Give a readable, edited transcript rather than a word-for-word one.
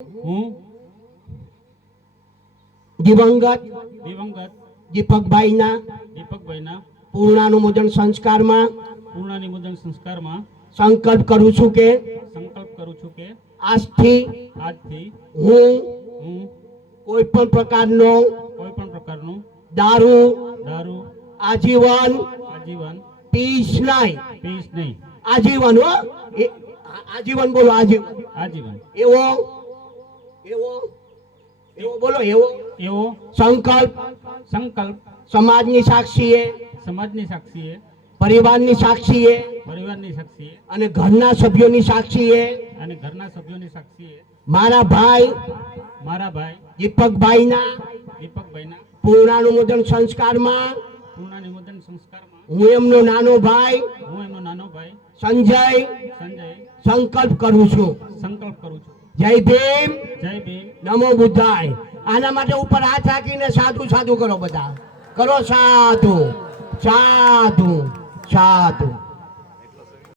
હું દિવંગત દીપકભાઈના પૂર્ણાનુમોદન સંસ્કારમાં સંસ્કારમાં સંકલ્પ કરું છું કે આજથી હું કોઈ પણ પ્રકારનો દારૂ આજીવન પીશ નહીં આજીવન હો આજીવન બોલો આજીવન એવો બોલો એવો સંકલ્પ સમાજની સાક્ષીએ પરિવારની સાક્ષીએ અને ઘરના સભ્યોની સાક્ષીએ મારા ભાઈ દીપકભાઈના પૂર્ણાનુમોદન સંસ્કારમાં હું એમનો નાનો ભાઈ સંજય સંકલ્પ કરું છું જય ભીમ નમો બુદ્ધાય। આના માટે ઉપર હાથ રાખીને સાધુ સાધુ કરો, બધા કરો સાધુ સાધુ સાધુ।